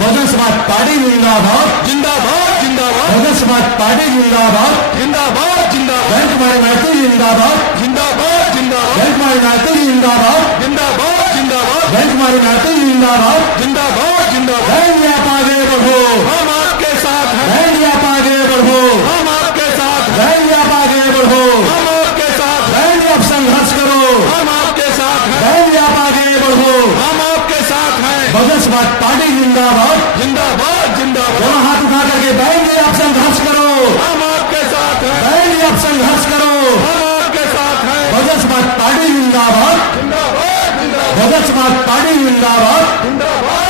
Bahujan Samaj party जिंदाबाद जिंदाबाद जिंदाबाद बहुजन समाज पार्टी जिंदाबाद जिंदाबाद जिंदाबाद बैंक कुमारी महतो जिंदाबाद जिंदाबाद जिंदाबाद बैंक कुमारी महतो जिंदाबाद जिंदाबाद जिंदाबाद बैंक कुमारी महतो जिंदाबाद जिंदाबाद जिंदाबाद बैंक आप आगे बढ़ो हम आपके साथ हैं बैंक आप आगे बढ़ो हम आपके साथ हैं बैंक आप आगे बढ़ो हम आपके साथ हैं बैंक आप संघर्ष करो हम आपके साथ हैं बैंक आप आगे बढ़ो हम आपके साथ हैं बहुजन समाज पार्टी जिंदाबाद जिंदाबाद जिंदाबाद दोनों हाथ उठा करके बैंक आप संघर्ष करो हम आपके साथ हैं बैंक आप संघर्ष करो हम आपके साथ हैं बहुजन समाज पार्टी जिंदाबाद जिंदाबाद जिंदाबाद बहुजन समाज पार्टी जिंदाबाद जिंदाबाद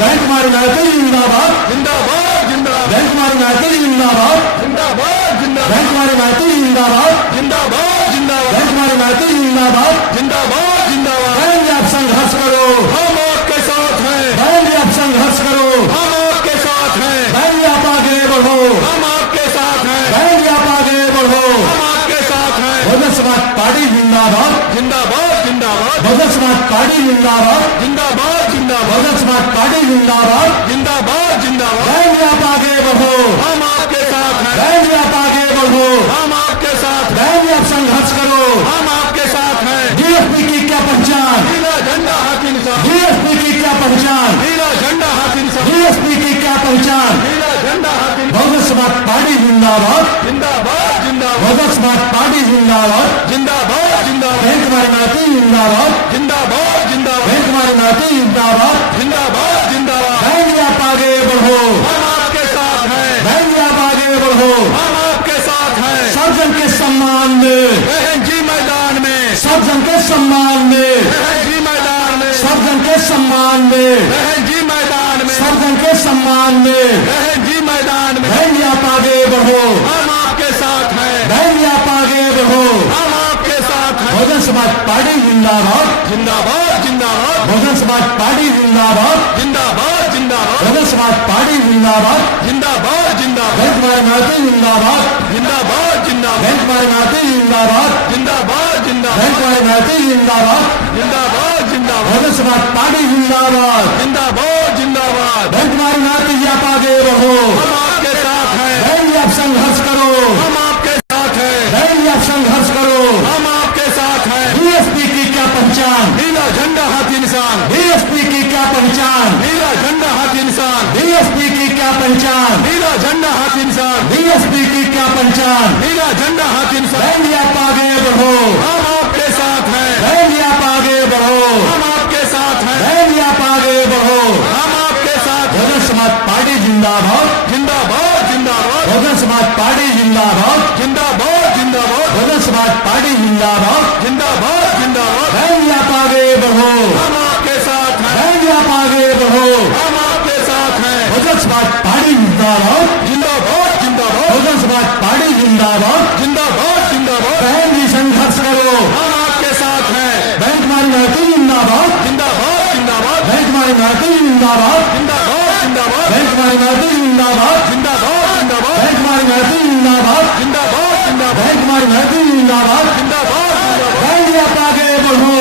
बैंक कुमारी महतो जिंदाबाद जिंदाबाद जिंदाबाद बैंक कुमारी महतो जिंदाबाद जिंदाबाद जिंदाबाद बैंक कुमारी महतो जिंदाबाद जिंदाबाद जिंदाबाद बैंक कुमारी महतो जिंदाबाद जिंदाबाद जिंदाबाद बैंक आप संघर्ष करो हम आपके साथ हैं बैंक आप संघर्ष करो हम आपके साथ हैं बैंक आप आगे बढ़ो हम आपके साथ हैं बैंक आप आगे बढ़ो हम आपके साथ हैं बहुजन समाज पार्टी जिंदाबाद जिंदाबाद जिंदाबाद बहुजन समाज पार्टी जिंदाबाद जिंदाबाद जिंदाबाद बहुजन समाज पार्टी जिंदाबाद जिंदाबाद जिंदाबाद बैंक आप आगे बढ़ो हम आपके साथ हैं बैंक आप आगे बढ़ो हम आपके साथ हैं बैंक आप संघर्ष करो हम आपके साथ हैं डीएसपी की क्या पहचान नीला झंडा हाथ इंसान डीएसपी की क्या पहचान नीला झंडा हाथ इंसान डीएसपी की क्या पहचान नीला झंडा हाथ इंसान बहुजन समाज पार्टी जिंदाबाद जिंदाबाद जिंदाबाद बहुजन समाज पार्टी जिंदाबाद जिंदाबाद जिंदाबाद बैंक कुमारी महतो जिंदाबाद जिंदाबाद जिंदाबाद बैंक कुमारी महतो जिंदाबाद जिंदाबाद जिंदाबाद बैंक आप आगे बढ़ो हम आपके साथ हैं बैंक आप आगे बढ़ो हम आपके साथ हैं सब जन के सम्मान में बहन जी मैदान में सब जन के सम्मान में बहन जी मैदान में सब जन के सम्मान में बहन जी मैदान में सब जन के सम्मान में बहन जी मैदान में बैंक आप आगे बढ़ो हम आपके साथ हैं बैंक आप आगे बढ़ो हम आपके साथ हैं बहुजन समाज पार्टी जिंदाबाद जिंदाबाद जिंदाबाद बहुजन समाज पार्टी जिंदाबाद जिंदाबाद जिंदाबाद बहुजन समाज पार्टी जिंदाबाद जिंदाबाद जिंदाबाद बैंक कुमारी महतो जिंदाबाद जिंदाबाद जिंदाबाद बैंक कुमारी महतो जिंदाबाद जिंदाबाद जिंदाबाद बैंक कुमारी महतो जिंदाबाद जिंदाबाद जिंदाबाद बहुजन समाज पार्टी जिंदाबाद जिंदाबाद जिंदाबाद बैंक कुमारी महतो आप आगे बढ़ो हम आपके साथ हैं बैंक आप संघर्ष करो हम आपके साथ हैं बैंक आप संघर्ष करो हम आपके साथ हैं डीएसपी की क्या पहचान नीला झंडा हाथ इंसान डीएसपी की क्या पहचान नीला झंडा हाथ इंसान डीएसपी की क्या पहचान नीला झंडा हाथ इंसान डीएसपी की क्या पहचान नीला झंडा हाथ इंसान बैंक आप आगे बढ़ो हम आपके साथ हैं बैंक आप आगे बढ़ो हम आपके साथ हैं बैंक आप आगे बढ़ो हम आपके साथ हैं बहुजन समाज पार्टी जिंदाबाद जिंदाबाद जिंदाबाद बहुजन समाज पार्टी जिंदाबाद जिंदाबाद जिंदाबाद बहुजन समाज पार्टी जिंदाबाद जिंदाबाद जिंदाबाद बैंक आप आगे बढ़ो हम आपके साथ हैं बैंक आप आगे बढ़ो हम आपके साथ हैं बहुजन समाज पार्टी जिंदाबाद जिंदाबाद जिंदाबाद बहुजन समाज पार्टी जिंदाबाद जिंदाबाद जिंदाबाद बहन जी संघर्ष करो हम आपके साथ हैं बैंक कुमारी महतो जिंदाबाद जिंदाबाद जिंदाबाद बैंक कुमारी महतो जिंदाबाद जिंदाबाद जिंदाबाद बैंक कुमारी महतो जिंदाबाद जिंदाबाद जिंदाबाद बैंक कुमारी महतो जिंदाबाद जिंदाबाद जिंदाबाद बैंक कुमारी महतो जिंदाबाद जिंदाबाद जिंदाबाद बैंक आप आगे बढ़ो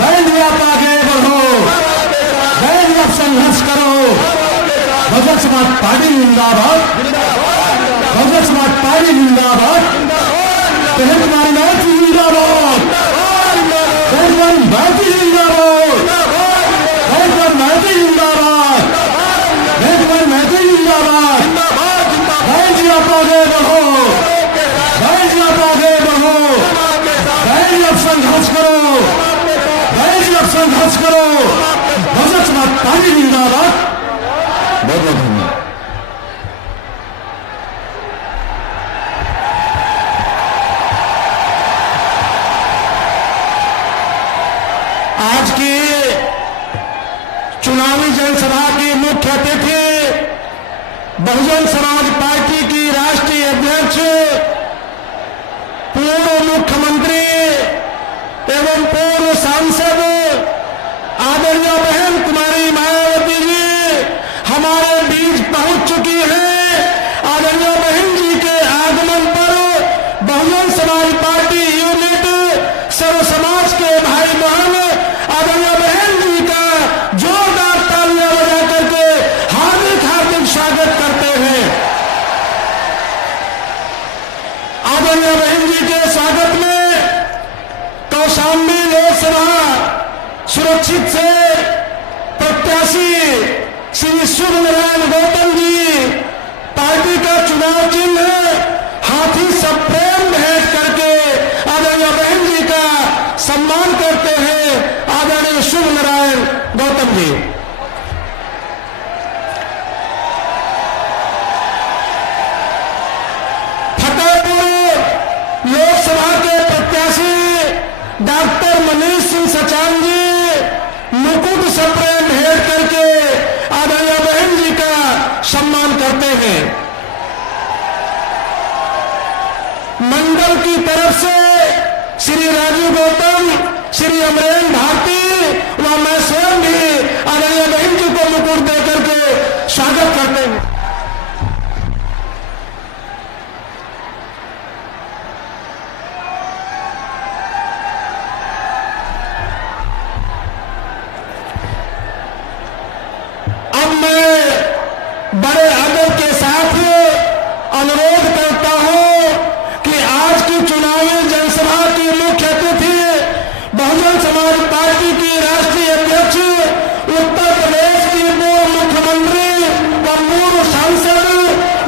बैंक आप आगे बढ़ो बैंक आप संघर्ष करो बहुजन समाज पार्टी जिंदाबाद बहुजन समाज पार्टी जिंदाबाद बहन कुमारी महतो जिंदाबाद बहन कुमारी महतो जिंदाबाद बहन कुमारी महतो जिंदाबाद बहन कुमारी महतो जिंदाबाद बहन जी आप आगे बढ़ो बहन जी आप आगे बढ़ो बहन जी आप संघर्ष करो बहन जी आप संघर्ष करो बहुजन समाज पार्टी जिंदाबाद। बहुत बहुत धन्यवाद। आज की चुनावी जनसभा के मुख्य अतिथि बहुजन समाज पार्टी की राष्ट्रीय अध्यक्ष पूर्व मुख्यमंत्री एवं पूर्व सांसद आदरणीय बहन कुमारी मायावती जी हमारे बीच पहुंच चुकी हैं। आदरणीय बहन जी के आगमन पर बहुजन समाज पार्टी यूनिट सर्व समाज के भाई बहन आदरणीय बहन जी का जोरदार तालियां बजा करके बचान जी मुकुट सप्रेम भेंट करके आदरणीय बहन जी का सम्मान करते हैं। मंडल की तरफ से श्री राजीव गौतम, श्री अमरेन भारती व मैं स्वयं भी आदरणीय बहन जी को मुकुट देकर के स्वागत करते हैं। अब मैं बड़े आदर के साथ अनुरोध करता हूं कि आज की चुनावी जनसभा की मुख्य अतिथि बहुजन समाज पार्टी की राष्ट्रीय अध्यक्ष, उत्तर प्रदेश की पूर्व मुख्यमंत्री व पूर्व सांसद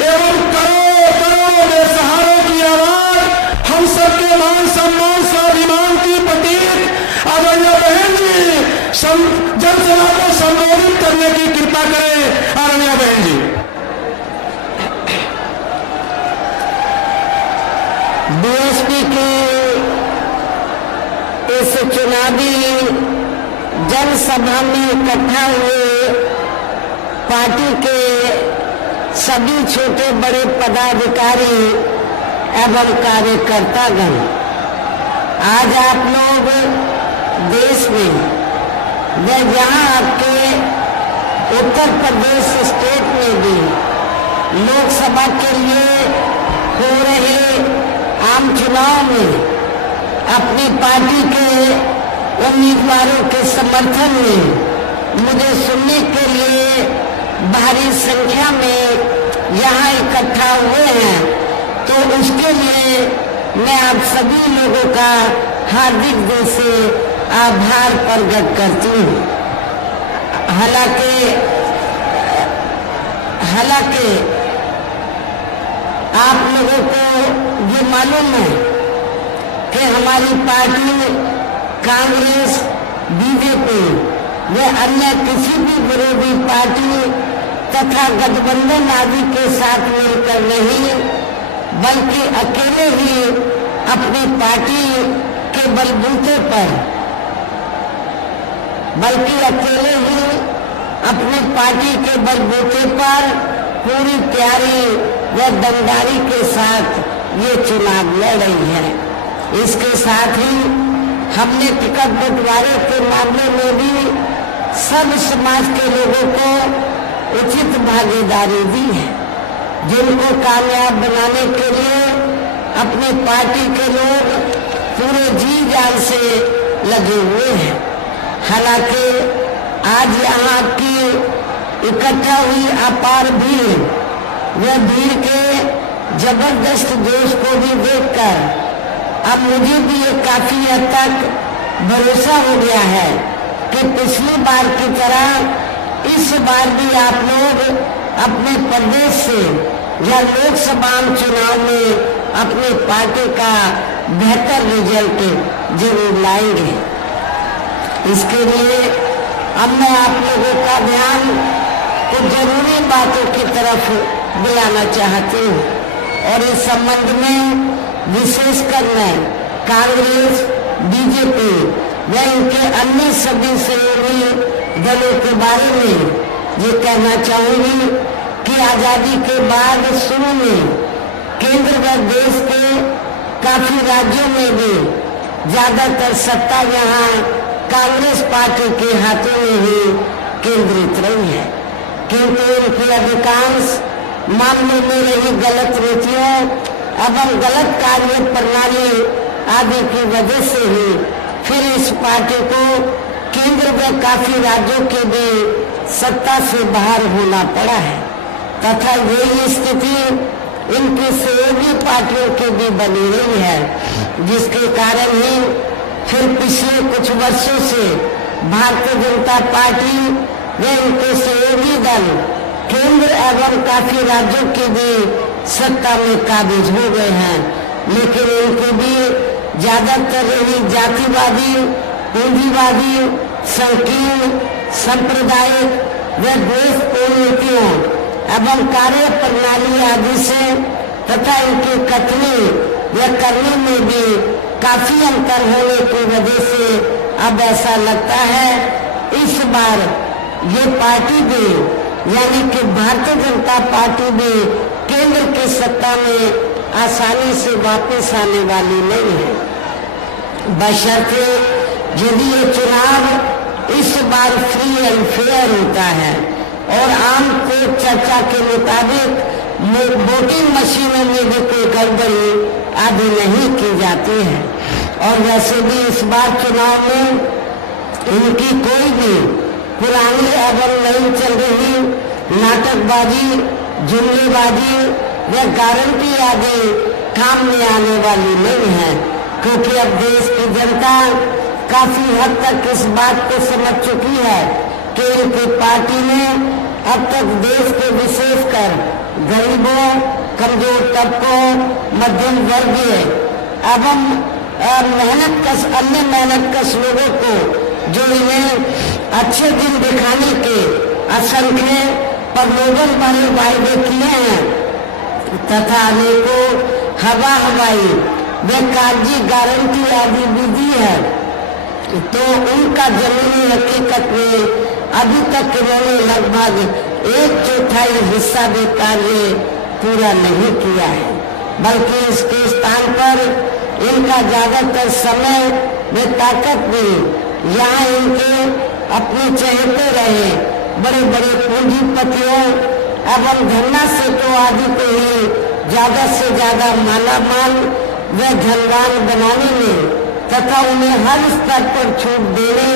एवं करोड़ों बेसहारों की आवाज, हम सबके मान सम्मान स्वाभिमान की प्रतीक आदरणीय बहन जी जनसभा को संबोधित करने की कृपा करें। आदरणीय बहन जी। बीएसपी की इस चुनावी जनसभा में इकट्ठा हुए पार्टी के सभी छोटे बड़े पदाधिकारी एवं कार्यकर्तागण, आज आप लोग देश में व यहाँ आपके उत्तर प्रदेश स्टेट में भी लोकसभा के लिए हो रहे आम चुनाव में अपनी पार्टी के उम्मीदवारों के समर्थन में मुझे सुनने के लिए भारी संख्या में यहाँ इकट्ठा हुए हैं, तो उसके लिए मैं आप सभी लोगों का हार्दिक दिल से आभार प्रकट करती हूँ। हालांकि आप लोगों को ये मालूम है कि हमारी पार्टी कांग्रेस, बीजेपी व अन्य किसी भी विरोधी पार्टी तथा गठबंधन आदि के साथ मिलकर नहीं, बल्कि अकेले ही अपनी पार्टी के बलबूते पर अपनी पार्टी के बलबूते पर पूरी तैयारी व दमदारी के साथ ये चुनाव लड़ रही है। इसके साथ ही हमने टिकट बंटवारे के मामले में भी सब समाज के लोगों को उचित भागीदारी दी है, जिनको कामयाब बनाने के लिए अपनी पार्टी के लोग पूरे जी जान से लगे हुए हैं। हालांकि आज यहाँ की इकट्ठा हुई अपार भीड़ व भीड़ के जबरदस्त जोश को भी देखकर अब मुझे भी ये काफी हद तक भरोसा हो गया है कि पिछली बार की तरह इस बार भी आप लोग अपने प्रदेश से या लोकसभा चुनाव में अपनी पार्टी का बेहतर रिजल्ट जरूर लाएंगे। इसके लिए अब मैं आप लोगों का ध्यान कुछ जरूरी बातों की तरफ दिलाना चाहती हूँ, और इस संबंध में विशेषकर मैं कांग्रेस, बीजेपी व इनके अन्य सभी सहयोगी दलों के बारे में ये कहना चाहूंगी कि आजादी के बाद शुरू में केंद्र व देश के काफी राज्यों में भी ज्यादातर सत्ता यहाँ कांग्रेस पार्टी के हाथों में ही केंद्रित रही है, क्योंकि उनकी अधिकांश मामलों में रही गलत नीतियों एवं गलत कार्य प्रणाली आदि की वजह से ही फिर इस पार्टी को केंद्र में काफी राज्यों के भी सत्ता से बाहर होना पड़ा है, तथा यही स्थिति इनकी सहयोगी पार्टियों की भी बनी रही है, जिसके कारण ही फिर पिछले कुछ वर्षों से भारतीय जनता पार्टी व इनके सहयोगी दल केंद्र एवं काफी राज्यों की भी सत्ता में काबिज हो गए हैं, लेकिन इनकी भी ज्यादातर रही जातिवादी, पूंजीवादी, संकीर्ण, सांप्रदायिक व द्वेषपूर्ण नीतियों एवं कार्य प्रणाली आदि से तथा इनकी कथनी व करने में भी काफी अंतर होने की वजह से अब ऐसा लगता है इस बार ये पार्टी भी, यानी कि भारतीय जनता पार्टी भी केंद्र की सत्ता में आसानी से वापस आने वाली नहीं है, बशर्ते यदि ये चुनाव इस बार फ्री एंड फेयर होता है और आम कोर्ट चर्चा के मुताबिक वोटिंग मशीनों में भी कोई गड़बड़ी आदि नहीं की जाती है। और वैसे भी इस बार चुनाव में इनकी कोई भी पुरानी एवं नहीं चल रही नाटकबाजी, जुमलेबाजी या गारंटी आदि काम में आने वाली नहीं है, क्योंकि अब देश की जनता काफी हद तक इस बात को समझ चुकी है कि इनकी पार्टी ने अब तक देश के विशेषकर गरीबों, कमजोर तबकों, मध्यम वर्गीय एवं अन्य मेहनतकश लोगों को जो इन्हें अच्छे दिन दिखाने के असंख्य प्रलोभन वाले वायदे किए हैं तथा अनेकों हवाई व कागजी गारंटी आदि भी दी है, तो उनका जमीनी हकीकत में अभी तक इन्होंने लगभग 1/4 हिस्सा भी कार्य पूरा नहीं किया है, बल्कि इसके स्थान पर इनका ज्यादातर समय व ताकत भी यहाँ इनके अपने चहेते रहे बड़े बड़े पूंजीपतियों एवं धन्ना सेठों आदि को ही ज्यादा से ज्यादा मालामाल व धनवान बनाने में तथा उन्हें हर स्तर पर छूट देने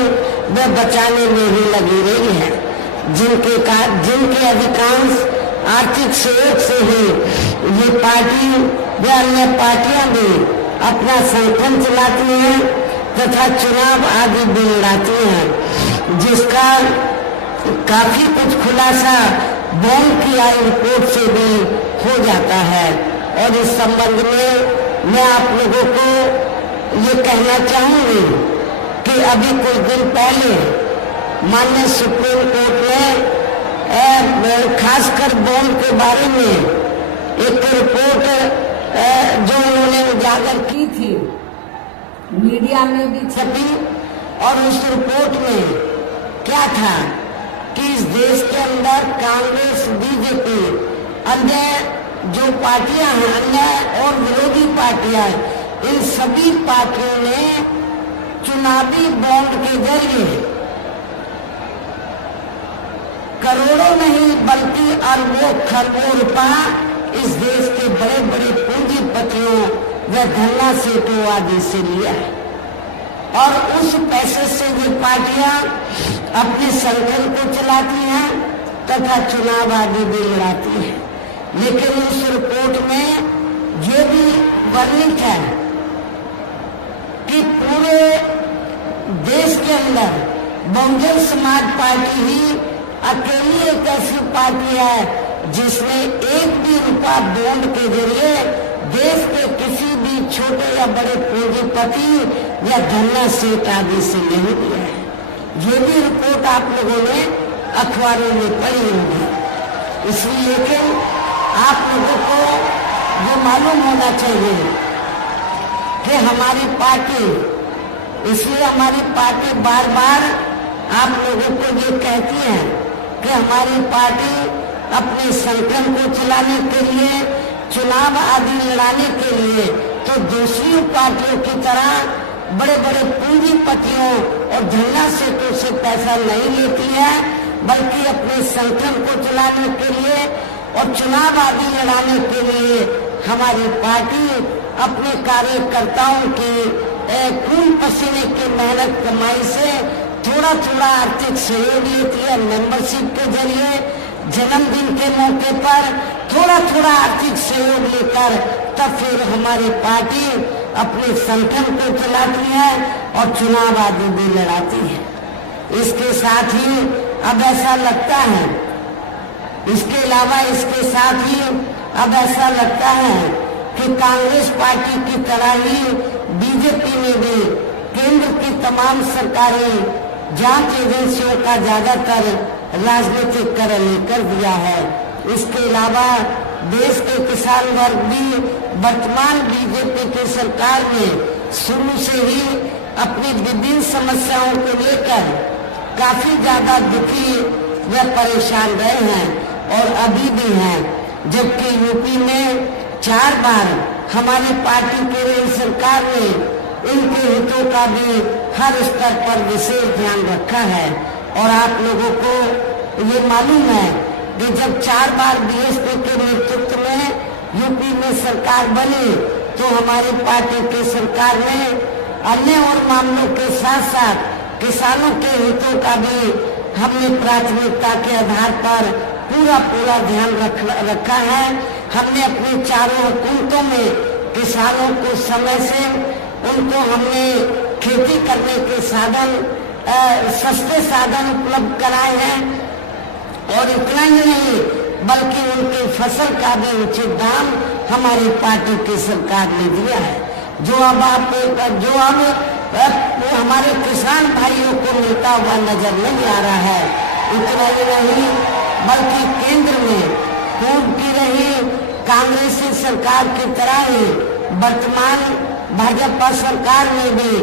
व बचाने में ही लगी रही है, जिनके अधिकांश आर्थिक सहयोग से ही ये पार्टी व अन्य पार्टियां भी अपना संगठन चलाती हैं तथा चुनाव आदि भी लड़ाती हैं, जिसका काफी कुछ खुलासा बैंक की आई रिपोर्ट से भी हो जाता है। और इस संबंध में मैं आप लोगों को ये कहना चाहूंगी कि अभी कुछ दिन पहले माननीय सुप्रीम कोर्ट ने खासकर बॉन्ड के बारे में एक रिपोर्ट जो उन्होंने उजागर की थी, मीडिया में भी छपी, और उस रिपोर्ट में क्या था कि इस देश के अंदर कांग्रेस, बीजेपी, अन्य जो पार्टियां हैं, अन्य और विरोधी पार्टियां, इन सभी पार्टियों ने चुनावी बॉन्ड के जरिए करोड़ों नहीं बल्कि अरबों खरबों रुपया इस देश के बड़े बड़े पूंजीपतियों व धन्ना सेठों आदि से लिया है, और उस पैसे से ये पार्टियां अपने संगठन को चलाती हैं तथा चुनाव आदि भी लड़ाती हैं। लेकिन उस रिपोर्ट में ये भी वर्णित है कि पूरे देश के अंदर बहुजन समाज पार्टी ही अकेली एक ऐसी पार्टी है जिसने एक भी रुपया बॉन्ड के जरिए देश के किसी भी छोटे या बड़े पूंजीपति या धन्ना सेठ आदि से नहीं लिया है। ये भी रिपोर्ट आप लोगों ने अखबारों में पढ़ी होगी। इसलिए लेकिन आप लोगों को ये मालूम होना चाहिए कि हमारी पार्टी, इसलिए हमारी पार्टी बार बार आप लोगों को ये कहती है कि हमारी पार्टी अपने संगठन को चलाने के लिए, चुनाव आदि लड़ाने के लिए तो दूसरी पार्टियों की तरह बड़े बड़े पूंजीपतियों और धन्ना सेठों से पैसा नहीं लेती है, बल्कि अपने संगठन को चलाने के लिए और चुनाव आदि लड़ाने के लिए हमारी पार्टी अपने कार्यकर्ताओं की खून पसीने की मेहनत कमाई से थोड़ा थोड़ा आर्थिक सहयोग लेती है। मेंबरशिप के जरिए जन्मदिन के मौके पर थोड़ा थोड़ा आर्थिक सहयोग लेकर तब फिर हमारी पार्टी अपने संगठन को चलाती है और चुनाव आदि भी लड़ाती है। इसके साथ ही अब ऐसा लगता है, इसके अलावा इसके साथ ही अब ऐसा लगता है कि कांग्रेस पार्टी की तरह ही बीजेपी ने भी केंद्र की तमाम सरकारी जांच एजेंसियों का ज्यादातर राजनीतिकरण कर दिया है। इसके अलावा देश के किसान वर्ग भी वर्तमान बीजेपी की सरकार में शुरू से ही अपनी विभिन्न समस्याओं को लेकर काफी ज्यादा दुखी व परेशान रहे हैं और अभी भी हैं। जबकि यूपी में 4 बार हमारी पार्टी की रही सरकार ने इनके हितों का भी हर स्तर पर विशेष ध्यान रखा है। और आप लोगों को ये मालूम है कि जब 4 बार बीएसपी के नेतृत्व में यूपी में सरकार बनी तो हमारी पार्टी की सरकार ने अन्य और मामलों के साथ साथ किसानों के हितों का भी हमने प्राथमिकता के आधार पर पूरा ध्यान रखा है। हमने अपनी चारों हुकूमतों में किसानों को समय से उनको हमने खेती करने के साधन सस्ते साधन उपलब्ध कराए हैं और इतना ही नहीं बल्कि उनकी फसल का भी उचित दाम हमारी पार्टी की सरकार ने दिया है, जो अब हमारे किसान भाइयों को मिलता हुआ नजर नहीं आ रहा है। इतना ही नहीं बल्कि केंद्र में पूर्व की रही कांग्रेसी सरकार की तरह ही वर्तमान भाजपा सरकार में भी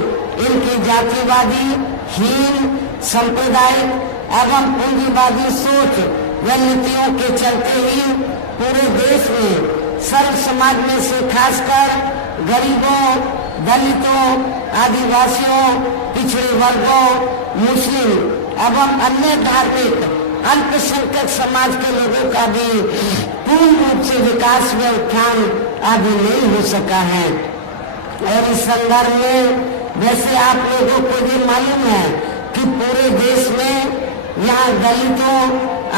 इनकी जातिवादी, हीन, सांप्रदायिक एवं पूंजीवादी सोच व नीतियों के चलते ही पूरे देश में सर्व समाज में से खासकर गरीबों, दलितों, आदिवासियों, पिछड़े वर्गों, मुस्लिम एवं अन्य धार्मिक अल्पसंख्यक समाज के लोगों का भी पूर्ण रूप से विकास व उत्थान आदि नहीं हो सका है। और इस संदर्भ में वैसे आप लोगों को ये मालूम है कि पूरे देश में यहाँ दलितों,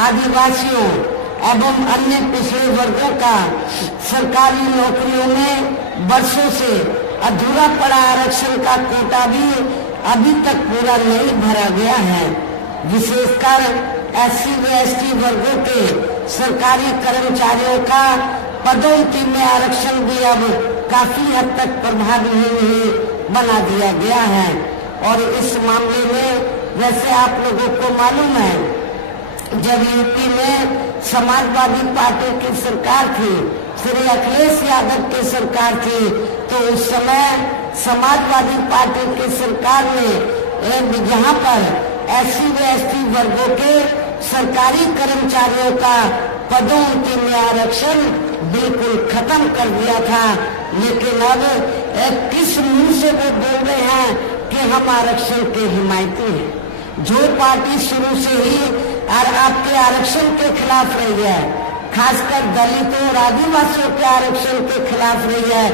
आदिवासियों एवं अन्य पिछड़े वर्गों का सरकारी नौकरियों में वर्षों से अधूरा पड़ा आरक्षण का कोटा भी अभी तक पूरा नहीं भरा गया है। विशेषकर SC व ST वर्गों के सरकारी कर्मचारियों का पदोन्नति में आरक्षण भी अब काफी हद तक प्रभावी नहीं बना दिया गया है। और इस मामले में वैसे आप लोगों को मालूम है जब यूपी में समाजवादी पार्टी की सरकार थी, श्री अखिलेश यादव की सरकार थी, तो उस समय समाजवादी पार्टी की सरकार ने यहाँ पर SC व ST वर्गों के सरकारी कर्मचारियों का पदोन्नति में आरक्षण बिल्कुल खत्म कर दिया था। लेकिन अब किस मुंह से वो बोल रहे हैं कि हम आरक्षण के हिमायती हैं। जो पार्टी शुरू से ही आपके आरक्षण के खिलाफ रही है, खासकर दलितों और आदिवासियों के आरक्षण के खिलाफ रही है,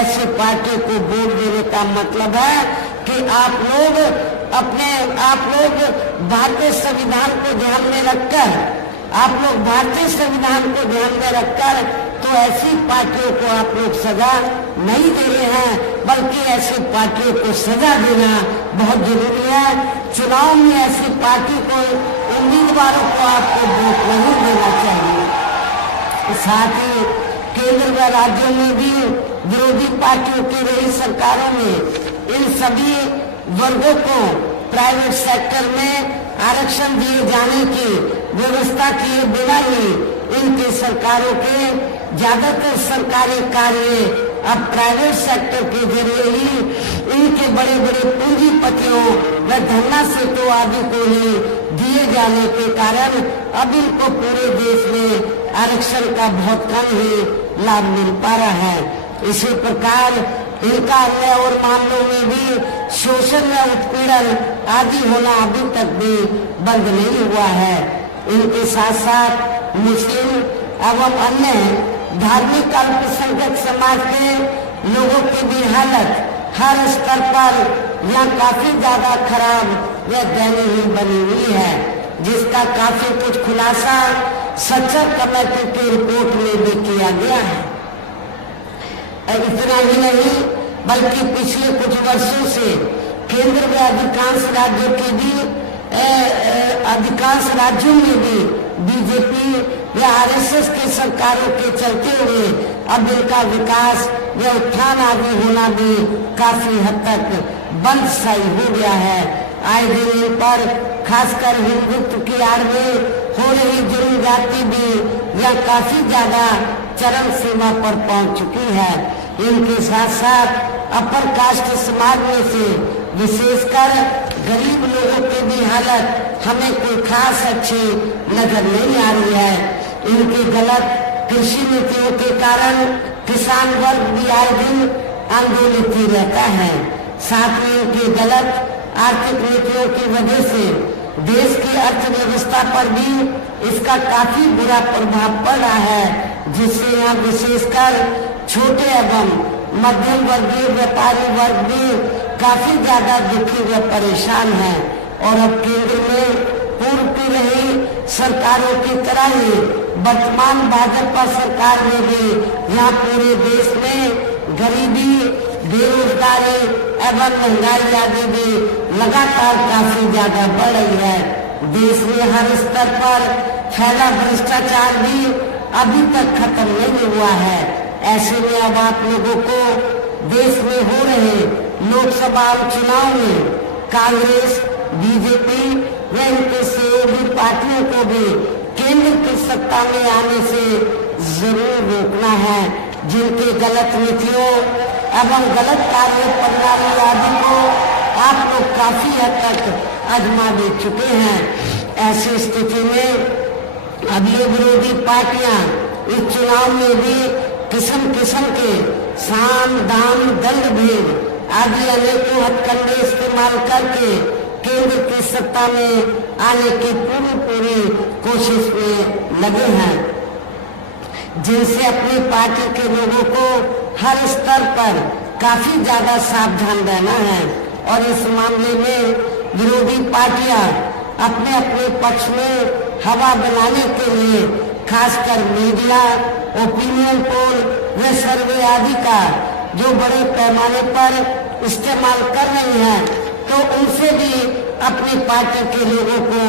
ऐसी पार्टी को वोट देने का मतलब है कि आप लोग भारतीय संविधान को ध्यान में रखकर तो ऐसी पार्टियों को आप लोग सजा नहीं दे रहे हैं, बल्कि ऐसी पार्टियों को सजा देना बहुत जरूरी है। चुनाव में ऐसी पार्टी को उम्मीदवारों को आपको वोट नहीं देना चाहिए। साथ ही केंद्र व राज्यों में भी विरोधी पार्टियों की रही सरकारों में इन सभी वर्गों को प्राइवेट सेक्टर में आरक्षण दिए जाने की व्यवस्था किए बिना ही इनकी सरकारों के ज्यादातर सरकारी कार्य अब प्राइवेट सेक्टर के जरिए ही इनके बड़े बड़े पूंजीपतियों व धन्ना सेतु आदि को ही दिए जाने के कारण अब इनको पूरे देश में आरक्षण का बहुत कम ही लाभ मिल पा रहा है। इसी प्रकार इनका अन्य और मामलों में भी शोषण व उत्पीड़न आदि होना अभी तक भी बंद नहीं हुआ है। इनके साथ साथ मुस्लिम एवं अन्य धार्मिक अल्पसंख्यक समाज के लोगों की भी हालत हर स्तर पर यह काफी ज्यादा खराब व दयनीय बनी हुई है, जिसका काफी कुछ खुलासा सच्चर कमेटी की रिपोर्ट में भी किया गया है। इतना ही नहीं बल्कि पिछले कुछ वर्षों से केंद्र में अधिकांश राज्यों में भी बीजेपी या RSS की सरकारों के चलते हुए अब इनका विकास या उत्थान आदि होना भी काफी हद तक बंद सा हो गया है। आए दिन इन पर खासकर हिंदुत्व की आड़ में हो रही जुर्म जाति भी यह काफी ज्यादा चरम सीमा पर पहुंच चुकी है। इनके साथ साथ अपर कास्ट समाज में से विशेषकर गरीब लोगों की भी हालत हमें कोई खास अच्छी नजर नहीं आ रही है। इनकी गलत कृषि नीतियों के कारण किसान वर्ग भी आए दिन आंदोलित ही रहता है। साथ में इनकी गलत आर्थिक नीतियों की वजह से देश की अर्थव्यवस्था पर भी इसका काफी बुरा प्रभाव पड़ रहा है, जिससे यहाँ विशेषकर छोटे एवं मध्यम वर्गीय व्यापारी वर्ग भी काफी ज्यादा दुखी व परेशान है। और अब केंद्र में पूर्व की रही सरकारों की तरह ही वर्तमान भाजपा सरकार ने भी यहाँ पूरे देश में गरीबी, बेरोजगारी एवं महंगाई आदि भी लगातार काफी ज्यादा बढ़ रही है। देश में हर स्तर पर फैला भ्रष्टाचार भी अभी तक खत्म नहीं हुआ है। ऐसे में अब आप लोगों को देश में हो रहे लोकसभा चुनाव में कांग्रेस, बीजेपी व इनके सहयोगी पार्टियों को भी केंद्र की सत्ता में आने से जरूर रोकना है। जिनके गलत नीतियों एवं गलत कार्य प्रणाली आदि को आप लोग काफी हद तक आजमा दे चुके हैं। ऐसी स्थिति में अब ये विरोधी पार्टियां इस चुनाव में भी किस्म किस्म के साम, दाम, दंड भेद आदि अनेकों हथकंडे इस्तेमाल करके केंद्र की सत्ता में आने की पूरी कोशिश में लगे हैं, जिनसे अपनी पार्टी के लोगों को हर स्तर पर काफी ज्यादा सावधान रहना है। और इस मामले में विरोधी पार्टियां अपने अपने पक्ष में हवा बनाने के लिए खासकर मीडिया, ओपिनियन पोल व सर्वे आदि का जो बड़े पैमाने पर इस्तेमाल कर रही हैं, तो उनसे भी अपनी पार्टी के लोगों को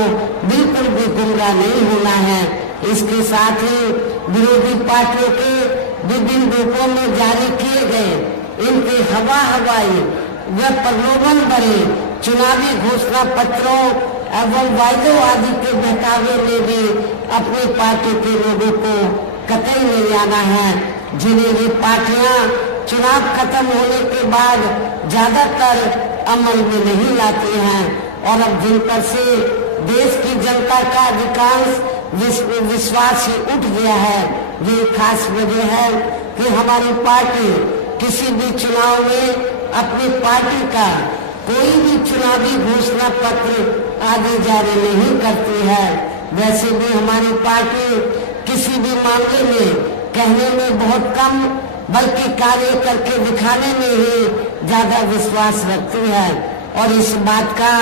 बिल्कुल भी गुमराह नहीं होना है। इसके साथ ही विरोधी पार्टियों के विभिन्न रूपों में जारी किए गए इनके हवाई व प्रलोभन भरे चुनावी घोषणा पत्रों एवं वायदों आदि के बहकावे में भी अपनी पार्टी के लोगों को कतई नहीं आना है, जिन्हें ये पार्टियां चुनाव खत्म होने के बाद ज्यादातर अमल में नहीं लाती हैं। और अब जिन पर से देश की जनता का अधिकांश विश्वास ही उठ गया है, ये खास वजह है कि हमारी पार्टी किसी भी चुनाव में अपनी पार्टी का कोई भी चुनावी घोषणा पत्र आदि जारी नहीं करती है। वैसे भी हमारी पार्टी किसी भी मामले में कहने में बहुत कम बल्कि कार्य करके दिखाने में ही ज्यादा विश्वास रखती है। और इस बात का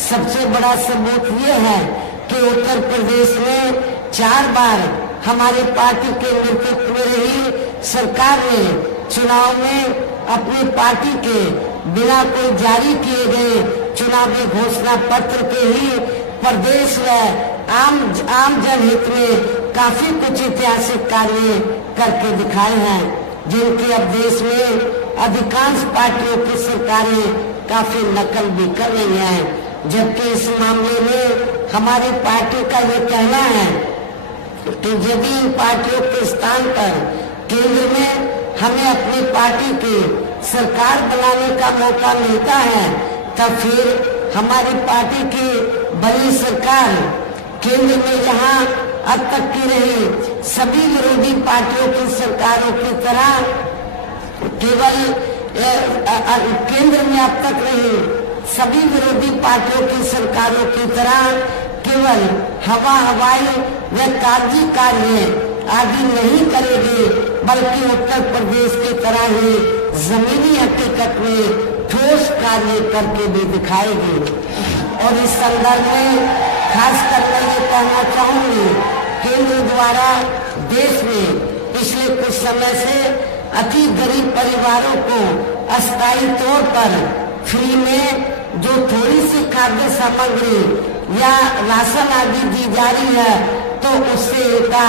सबसे बड़ा सबूत ये है कि उत्तर प्रदेश में 4 बार हमारी पार्टी के नेतृत्व में रही सरकार ने चुनाव में अपनी पार्टी के बिना कोई जारी किए गए चुनावी घोषणा पत्र के ही प्रदेश व आम जनहित में काफी कुछ ऐतिहासिक कार्य करके दिखाए हैं, जिनकी अब देश में अधिकांश पार्टियों की सरकारें काफी नकल भी कर रही हैं। जबकि इस मामले में हमारी पार्टी का ये कहना है कि यदि इन पार्टियों के स्थान पर केंद्र में हमें अपनी पार्टी की सरकार बनाने का मौका मिलता है, तब फिर हमारी पार्टी की बड़ी सरकार केंद्र में जहां अब तक की रही सभी विरोधी पार्टियों की सरकारों की तरह केवल केंद्र में अब तक रही सभी विरोधी पार्टियों की सरकारों की तरह केवल हवाई व कागजी कार्य आदि नहीं करेगी, बल्कि उत्तर प्रदेश की तरह ही जमीनी हकीकत में ठोस कार्य करके भी दिखाएगी। और इस संदर्भ में खास कर मैं ये कहना चाहूंगी, केंद्र द्वारा देश में पिछले कुछ समय से अति गरीब परिवारों को अस्थायी तौर पर फ्री में जो थोड़ी सी खाद्य सामग्री या राशन आदि दी जा रही है, तो उससे इनका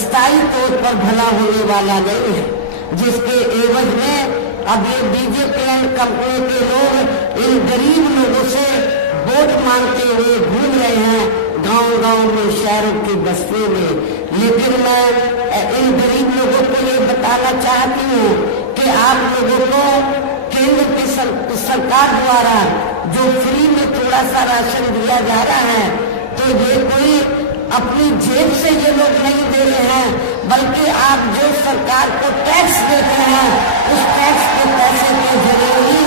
स्थायी तौर पर भला होने वाला नहीं है, जिसके एवज में अब ये बीजेपी कंपनी के लोग इन गरीब लोगों से वोट मांगते हुए घूम रहे हैं गांव-गांव में, शहरों की बस्तियों में। लेकिन मैं इन गरीब लोगों बताना चाहती हूँ कि आप लोगों को केंद्र की सरकार द्वारा जो फ्री में थोड़ा सा राशन दिया जा रहा है, तो ये कोई अपनी जेब से ये लोग नहीं दे रहे हैं, बल्कि आप जो सरकार को टैक्स देते हैं उस टैक्स के पैसे के जरिए ही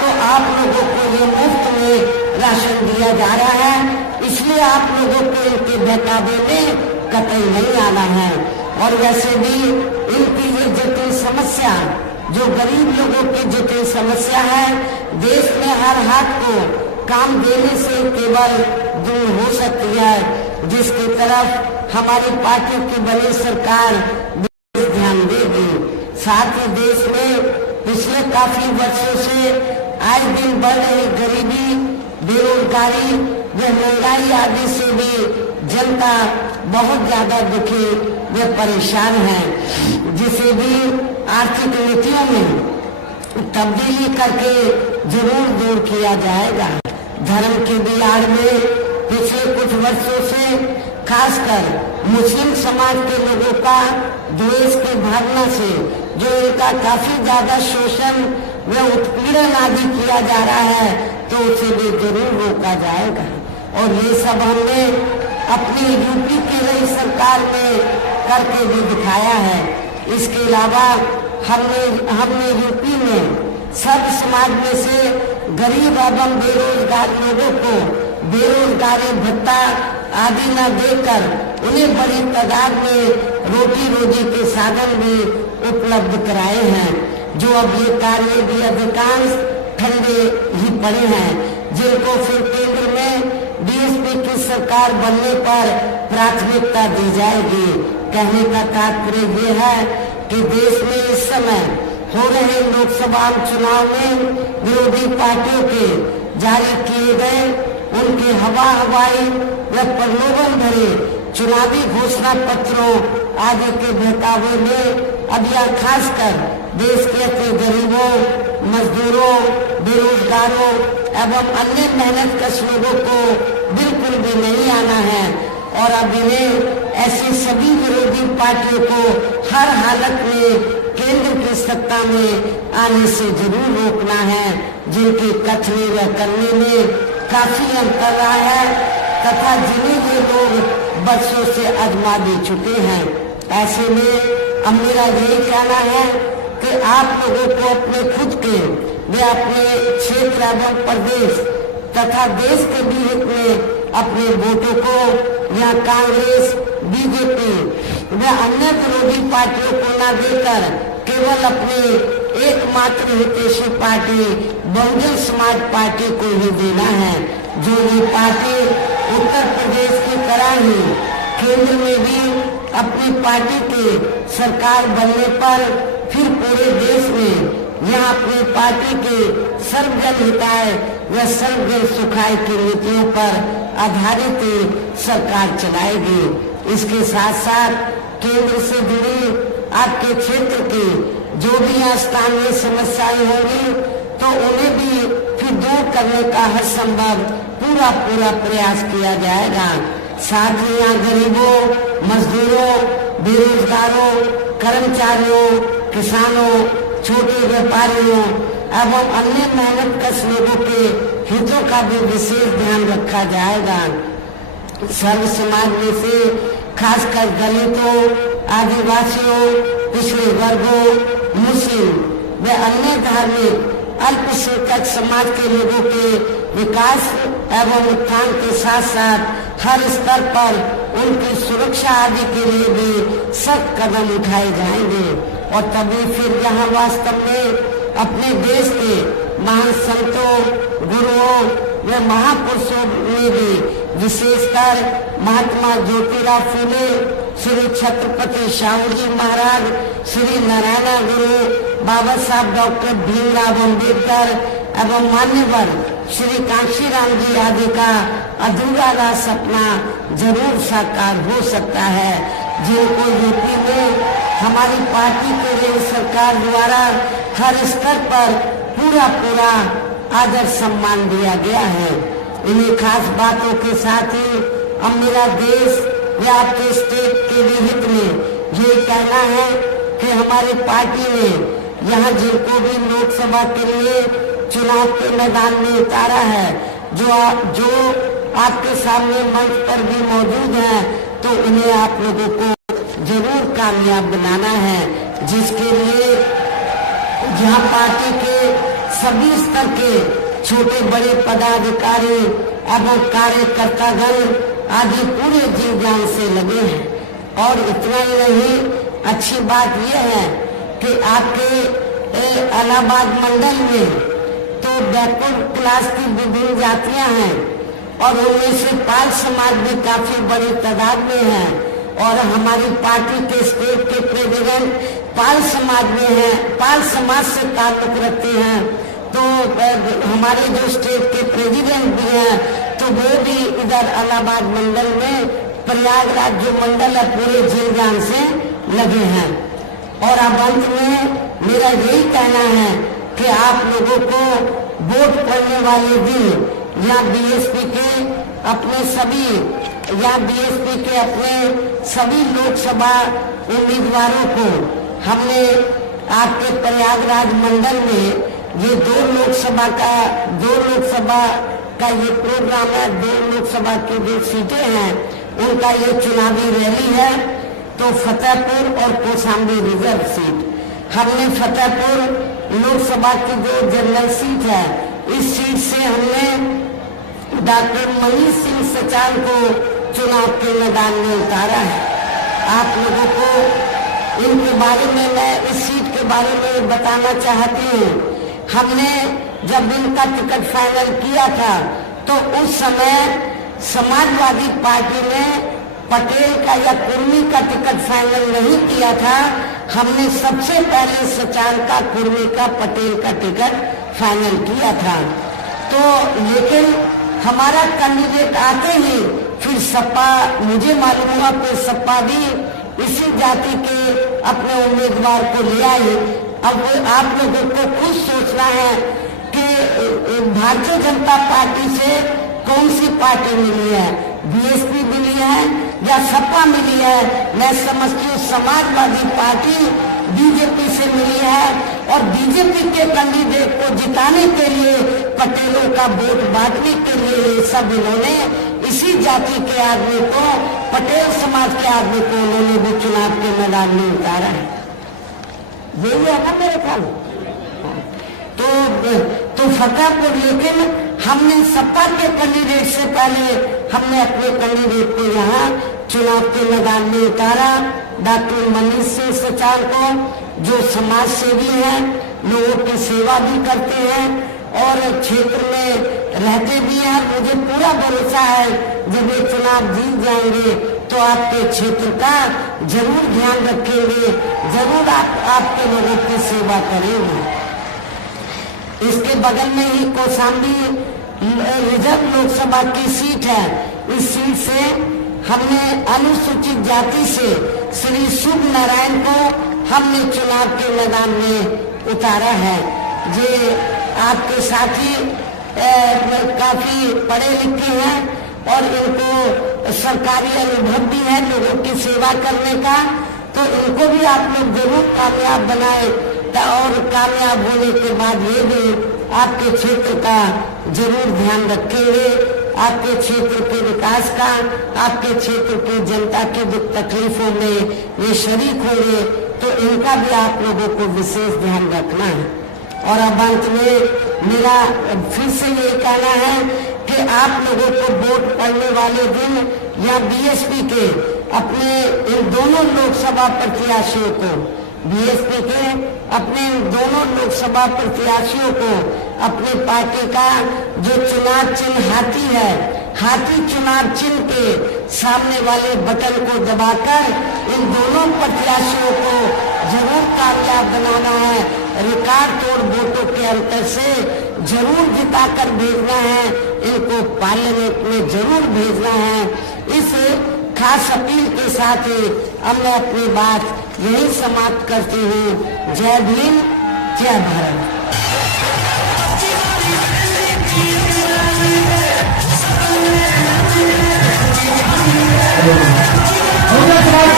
तो आप लोगों को ये मुफ्त में राशन दिया जा रहा है। इसलिए आप लोगों को इनके बहकावे में कतई नहीं आना है। और वैसे भी इनकी ये जटिल समस्या, जो गरीब लोगों की जटिल समस्या है, देश में हर हाथ को काम देने से केवल दूर हो सकती है, जिसकी तरफ हमारी पार्टी की बनी सरकार ध्यान देगी। साथ ही देश में पिछले काफी वर्षों से आए दिन बढ़ रही गरीबी, बेरोजगारी व महंगाई आदि से भी जनता बहुत ज्यादा दुखी व परेशान है, जिसे भी आर्थिक नीतियों में तब्दीली करके जरूर दूर किया जाएगा। धर्म की बिगाड़ में पिछले कुछ वर्षों से खासकर मुस्लिम समाज के लोगों का द्वेष की भावना से जो इनका काफी ज्यादा शोषण व उत्पीड़न आदि किया जा रहा है, तो उसे भी जरूर रोका जाएगा। और ये सब हमने अपनी यूपी की रही सरकार में करके भी दिखाया है। इसके अलावा हमने यूपी में सर्व समाज में से गरीब एवं बेरोजगार लोगों को बेरोजगारी भत्ता आदि न देकर उन्हें बड़ी तादाद में रोटी रोजी के साधन भी उपलब्ध कराए हैं, जो अब ये कार्य भी अधिकांश ठंडे ही पड़े हैं, जिनको फिर केंद्र में बीएसपी की सरकार बनने पर प्राथमिकता दी जाएगी। कहने का तात्पर्य ये है कि देश में इस समय हो रहे लोकसभा चुनाव में विरोधी पार्टियों के जारी किए गए उनके हवाई व प्रलोभन भरे चुनावी घोषणा पत्रों आदि के बहकावे में अब यह खासकर देश के अपने गरीबों, मजदूरों, बेरोजगारों एवं अन्य मेहनतकश लोगों को बिल्कुल भी नहीं आना है। और अब इन्हें ऐसी सभी विरोधी पार्टियों को हर हालत में केंद्र की सत्ता में आने से जरूर रोकना है, जिनकी कथनी व करने में काफी अंतर रहा है तथा जिन्हें ये लोग बरसों से आजमा भी चुके हैं। ऐसे में अब मेरा यही कहना है कि आप लोगों को अपने खुद के वे अपने क्षेत्र एवं प्रदेश तथा देश के भी हित में अपने वोटों को या कांग्रेस, बीजेपी व अन्य विरोधी पार्टियों को न देकर केवल अपनी एकमात्र हितैषी पार्टी बहुजन समाज पार्टी को ही देना है, जो ये पार्टी उत्तर प्रदेश की तरह ही केंद्र में भी अपनी पार्टी की सरकार बनने पर फिर पूरे देश में यहाँ अपनी पार्टी के सर्वजन हिताय व सर्वजन सुखाय की नीतियों पर आधारित सरकार चलाएगी। इसके साथ साथ केंद्र से जुड़ी आपके क्षेत्र की जो भी यहाँ स्थानीय समस्याएं होंगी तो उन्हें भी फिर दूर करने का हर संभव पूरा प्रयास किया जाएगा। साथ ही यहाँ गरीबों, मजदूरों, बेरोजगारों, कर्मचारियों, किसानों, छोटे व्यापारियों एवं अन्य मेहनतकश लोगों के हितों का भी विशेष ध्यान रखा जाएगा। सर्व समाज में से खासकर दलितों, आदिवासियों, पिछड़े वर्गों, मुस्लिम व अन्य धार्मिक अल्पसंख्यक समाज के लोगों के विकास एवं उत्थान के साथ साथ हर स्तर पर उनकी सुरक्षा आदि के लिए भी सख्त कदम उठाए जाएंगे। और तभी फिर यहाँ वास्तव में अपने देश के महान संतों, गुरुओं व महापुरुषों में भी विशेषकर महात्मा ज्योतिराव फूले, श्री छत्रपति शाहू जी महाराज, श्री नारायण गुरु, बाबा साहब डॉक्टर भीमराव अम्बेडकर एवं मान्यवर श्री कांशीराम जी आदि का अधूरा रहा सपना जरूर साकार हो सकता है, जिनको यूपी में हमारी पार्टी के लिए सरकार द्वारा हर स्तर पर पूरा आदर सम्मान दिया गया है। इन्हीं खास बातों के साथ ही अब मेरा देश या आपके स्टेट के भी हित में ये कहना है कि हमारी पार्टी ने यहाँ जिनको भी लोकसभा के लिए चुनाव के मैदान में उतारा है, जो आपके सामने मंच पर भी मौजूद है, तो उन्हें आप लोगों को जरूर कामयाब बनाना है, जिसके लिए जहाँ पार्टी के सभी स्तर के छोटे बड़े पदाधिकारी एवं कार्यकर्तागण आदि पूरे जी जान से लगे हैं। और इतना ही नहीं, अच्छी बात यह है कि आपके इलाहाबाद मंडल में तो बैकवर्ड क्लास की विभिन्न जातियां हैं और उनमें से पाल समाज भी काफी बड़ी तादाद में है और हमारी पार्टी के स्टेट के प्रेसिडेंट पाल समाज में है, पाल समाज से ताल्लुक रखते हैं। तो हमारे जो स्टेट के प्रेसिडेंट भी हैं तो वो भी इधर इलाहाबाद मंडल में प्रयागराज जो मंडल है पूरे जी जान से लगे हैं। और अब अंत में मेरा यही कहना है कि आप लोगों को वोट पड़ने वाले दिन या बीएसपी के अपने सभी लोकसभा उम्मीदवारों को हमने आपके प्रयागराज मंडल में ये दो लोकसभा का ये प्रोग्राम है। 2 लोकसभा की जो सीटें हैं उनका ये चुनावी रैली है। तो फतेहपुर और कौशाम्बी रिजर्व सीट, हमने फतेहपुर लोकसभा की जो जनरल सीट है, इस सीट से हमने डॉक्टर मनीष सिंह सचान को चुनाव के मैदान में उतारा है। आप लोगों को इनके बारे में मैं इस सीट के बारे में बताना चाहती हूँ। हमने जब इनका टिकट फाइनल किया था तो उस समय समाजवादी पार्टी ने पटेल का या कुर्मी का टिकट फाइनल नहीं किया था। हमने सबसे पहले सचान का, कुर्मी का, पटेल का टिकट फाइनल किया था। तो लेकिन हमारा कैंडिडेट आते ही फिर सपा, मुझे मालूम हुआ फिर सपा भी इसी जाति के अपने उम्मीदवार को ले आई। अब आप लोगों को खुद सोचना है कि भारतीय जनता पार्टी से कौन सी पार्टी मिली है, बीएसपी मिली है या सपा मिली है। मैं समझती हूँ समाजवादी पार्टी बीजेपी से मिली है और बीजेपी के कैंडिडेट को जिताने के लिए, पटेलों का वोट बांटने के लिए सब इन्होंने इसी जाति के आदमी को, पटेल समाज के आदमी को उन्होंने भी चुनाव के मैदान में उतारा है। यही है ना मेरे ख्याल। तो फतेहपुर, लेकिन हमने सपा के कैंडिडेट से पहले हमने अपने कैंडिडेट को यहाँ चुनाव के मैदान में उतारा, डॉक्टर मनीष सिंह सचान को, जो समाज सेवी हैं, लोगों की सेवा भी करते हैं और क्षेत्र में रहते भी हैं। मुझे पूरा भरोसा है जब ये चुनाव जीत जाएंगे तो आपके क्षेत्र का जरूर ध्यान रखेंगे, जरूर आपके लोगों की सेवा करेंगे। इसके बगल में ही कौशाम्बी रिजर्व लोकसभा की सीट है। इस सीट से हमने अनुसूचित जाति से श्री शुभ नारायण को हमने चुनाव के मैदान में उतारा है। ये आपके साथी काफी पढ़े लिखे हैं और इनको सरकारी अनुभव भी है लोगों की सेवा करने का, तो इनको भी आप लोग जरूर कामयाब बनाए और कामयाब होने के बाद ये भी आपके क्षेत्र का जरूर ध्यान रखेंगे, आपके क्षेत्र के विकास का, आपके क्षेत्र की जनता के दुख तकलीफों में ये शरीक होंगे, तो इनका भी आप लोगों को विशेष ध्यान रखना है। और अब अंत में मेरा फिर से ये कहना है कि आप लोगों को वोट पड़ने वाले दिन या बीएसपी के अपने इन दोनों लोकसभा प्रत्याशियों को, बीएसपी के अपने दोनों लोकसभा प्रत्याशियों को अपनी पार्टी का जो चुनाव चिन्ह हाथी है, हाथी चुनाव चिन्ह के सामने वाले बटन को दबाकर इन दोनों प्रत्याशियों को जरूर कामयाब बनाना है। रिकॉर्ड तोड़ वोटों के अंतर से जरूर जिताकर भेजना है, इनको पार्लियामेंट में जरूर भेजना है। इस खास अपील के साथ ही अब मैं अपनी बात यही समाप्त करती हूँ। जय भीम, जय भारत।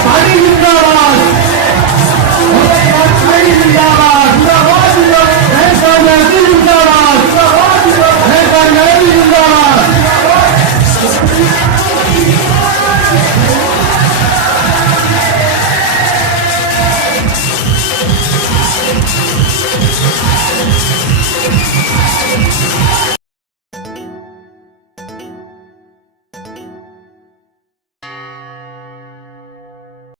पार्टी